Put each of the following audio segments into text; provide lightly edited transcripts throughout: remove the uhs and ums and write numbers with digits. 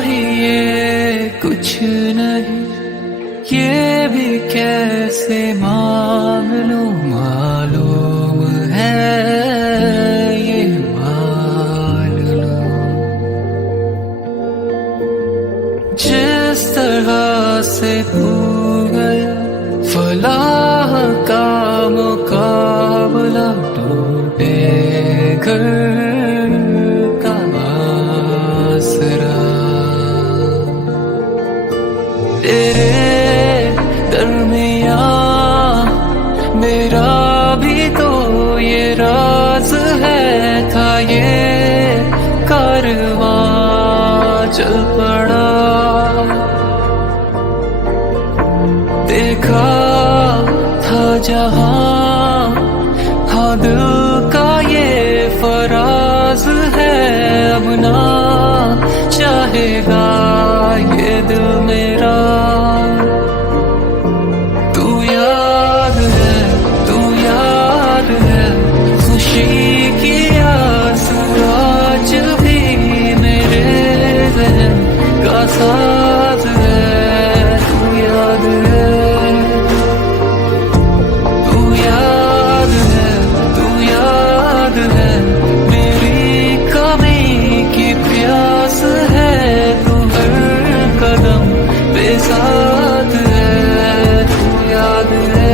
चाहिए कुछ नहीं, ये भी कैसे मांग लूं, मालूम है ये मान लो। जिस तरह से तू गया फलाह का मुकाबला, टूटे घर का आसरा। तेरे दरमियां मेरा भी तो ये राज है, था ये कारवां चल पड़ा। देखा था जहां, हाँ दिल का ये फराज है, अब ना चाहेगा ये दिल मेरा। तू याद है, तू याद है, खुशी की आंसू आज भी मेरे ज़हन का साथ है। तू याद है, तू याद है, तू याद है, मेरी कमी की प्यास है, तू हर कदम पे साथ है। तू याद है।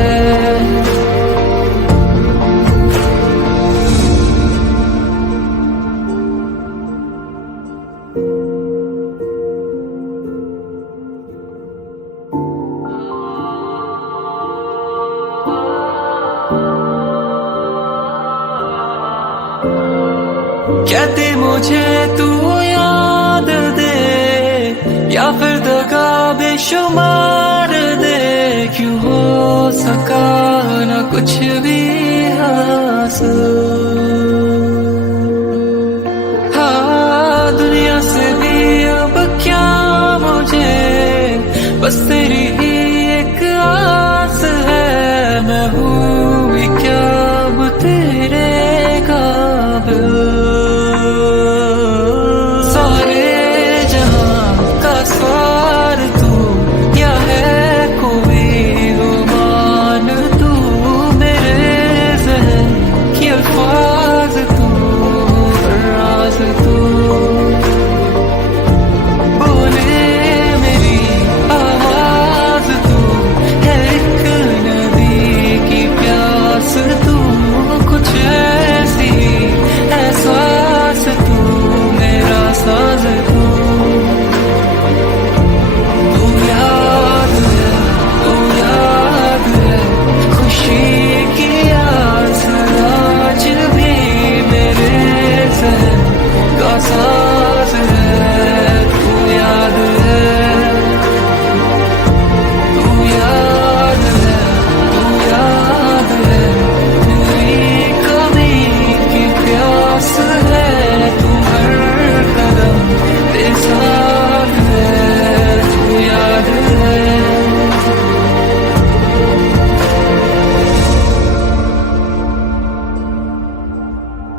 कहते मुझे तू याद दे, या फिर दगा बेशुमार दे, क्यों हो सका न कुछ भी हासिल। हाँ दुनिया से भी अब क्या मुझे, बस तेरी ही एक आस है। मैं हूँ भी क्या अब तेरे काबिल,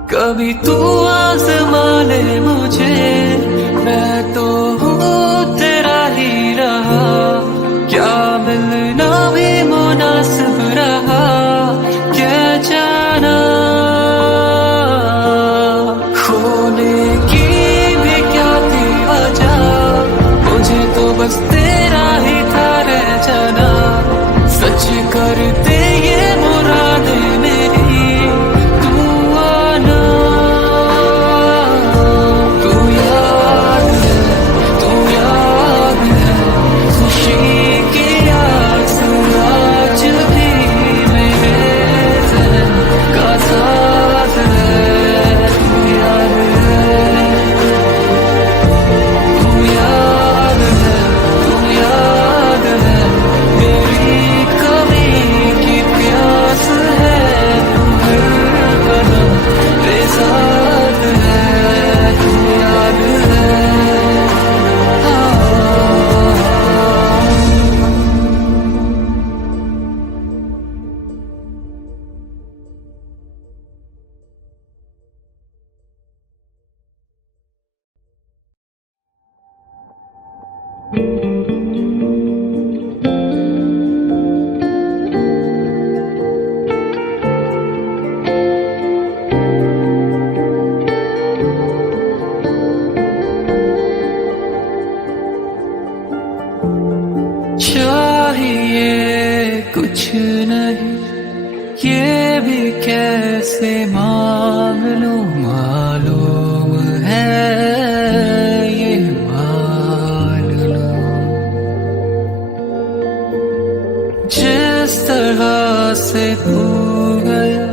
कभी तू आज़मा ले मुझे, मैं तो हूँ तेरा ही रहा। क्या मिलना भी मुनासिब रहा, क्या जाना खोने की भी क्या थी वजह। मुझे तो बस तेरा ही था रह जाना, सच करते ये मुरादे मेरी। तू याद है, तू चाहिए कुछ नहीं, ये भी कैसे मांग लूं, मालूम है ये मान लूं। जिस तरह से तू गया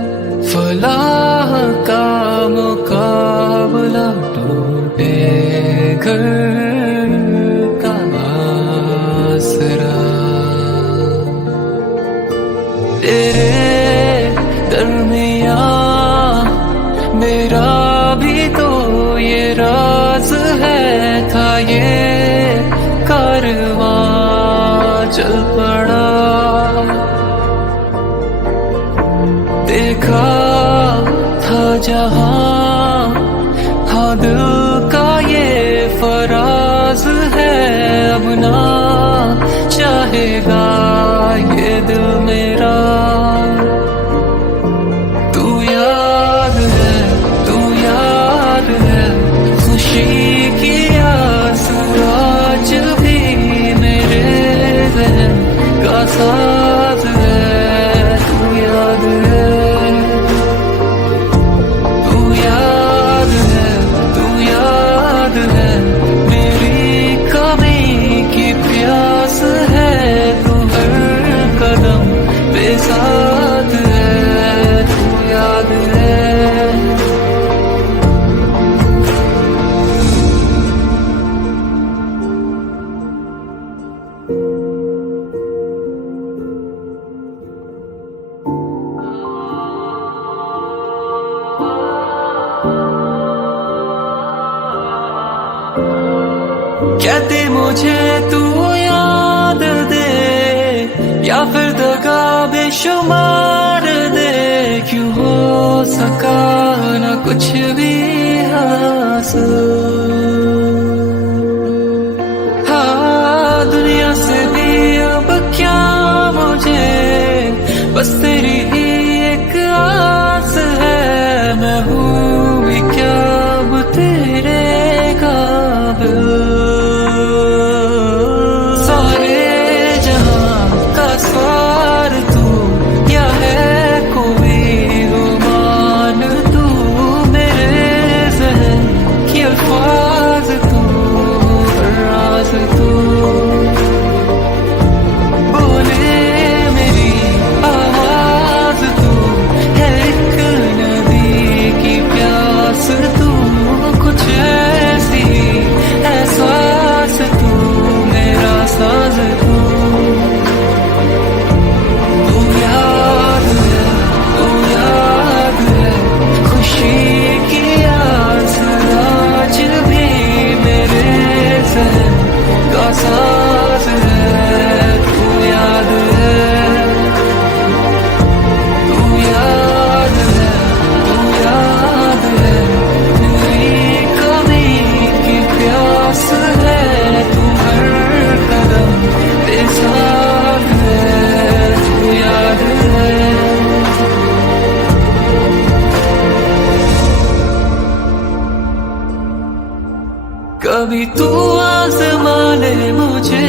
फलाह का मुकाबला, टूटे घर का आसरा। तेरे दरमियां मेरा भी तो ये राज है, था ये कारवां चल पड़ा। देखा था जहां, हाँ दिल का ये फराज है, अब ना चाहेगा ये दिल मेरा। तू याद है, तू याद है, खुशी की आस आज भी मेरे ज़हन का साथ है। तू याद है, तू याद है, तू याद है, मेरी कमी की प्यास है, तू हर कदम पे साथ है। तू याद है, कहते मुझे तू याद दे, या फिर दगा बेशुमार दे, क्यों हो सका न कुछ भी हासिल। हाँ दुनिया से भी अब क्या मुझे, बस तेरी ही एक आस है, मैं हूँ भी क्या अब तेरे काबिल। कभी तू आज़मा ले मुझे,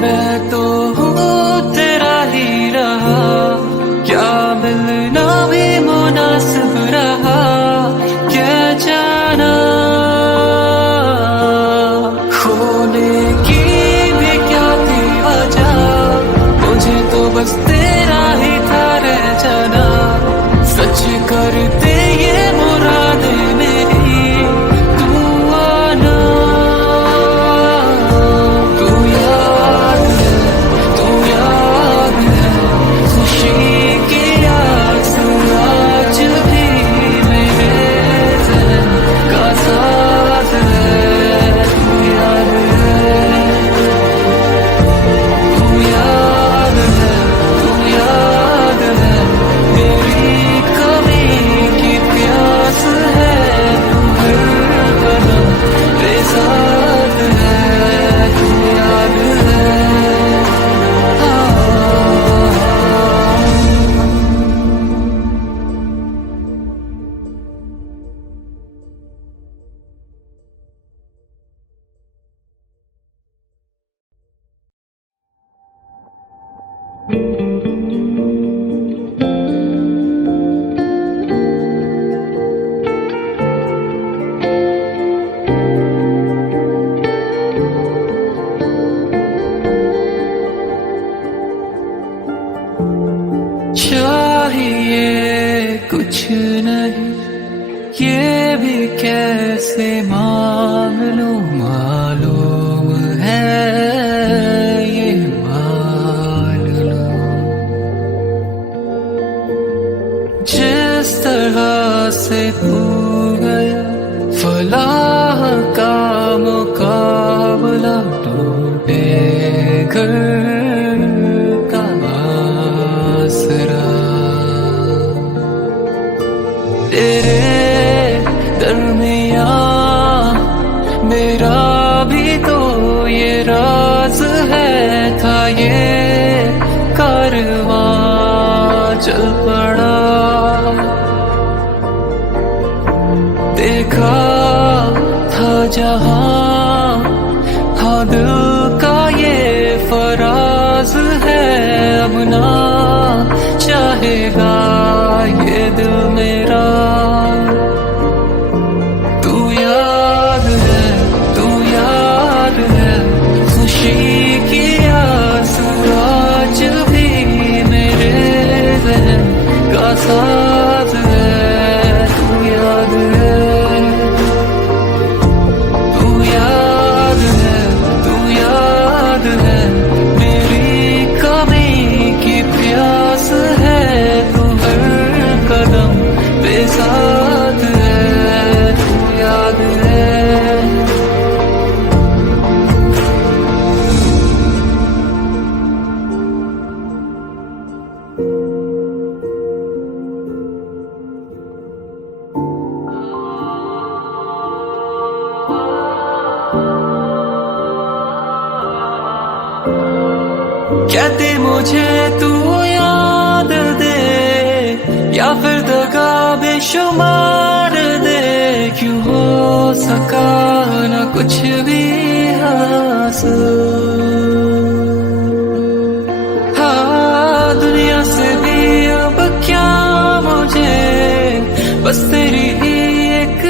मैं तो हूँ तेरा ही रहा, क्या मिलना भी मुनासिब रहा, क्या जाना खोने की भी क्या थी वजह, मुझे तो बस तेरा ही था रह जाना। सच करते ये मुरादे मेरी, तू आना। तू याद है, भी कैसे मांग लूं, मालूम है ये मान लो। जिस तरह से तू गया फलाह का मुकाबला, टूटे घर का आसरा। तेरे दरमियां मेरा भी तो ये राज है, था ये कारवां चल पड़ा। देखा था जहां, हाँ दिल का ये फराज है, अब ना चाहेगा ये दिल मेरा। तू याद है, तू याद है, खुशी की आंसू आज भी मेरे ज़हन का साथ है। तू याद है, तू याद है, तू याद है, मेरी कमी की प्यास है, तू हर कदम पे साथ है। तू याद है। कहते मुझे तू याद दे, या फिर दगा बेशुमार दे, क्यों हो सका न कुछ भी हासिल। हाँ दुनिया से भी अब क्या मुझे, बस तेरी ही एक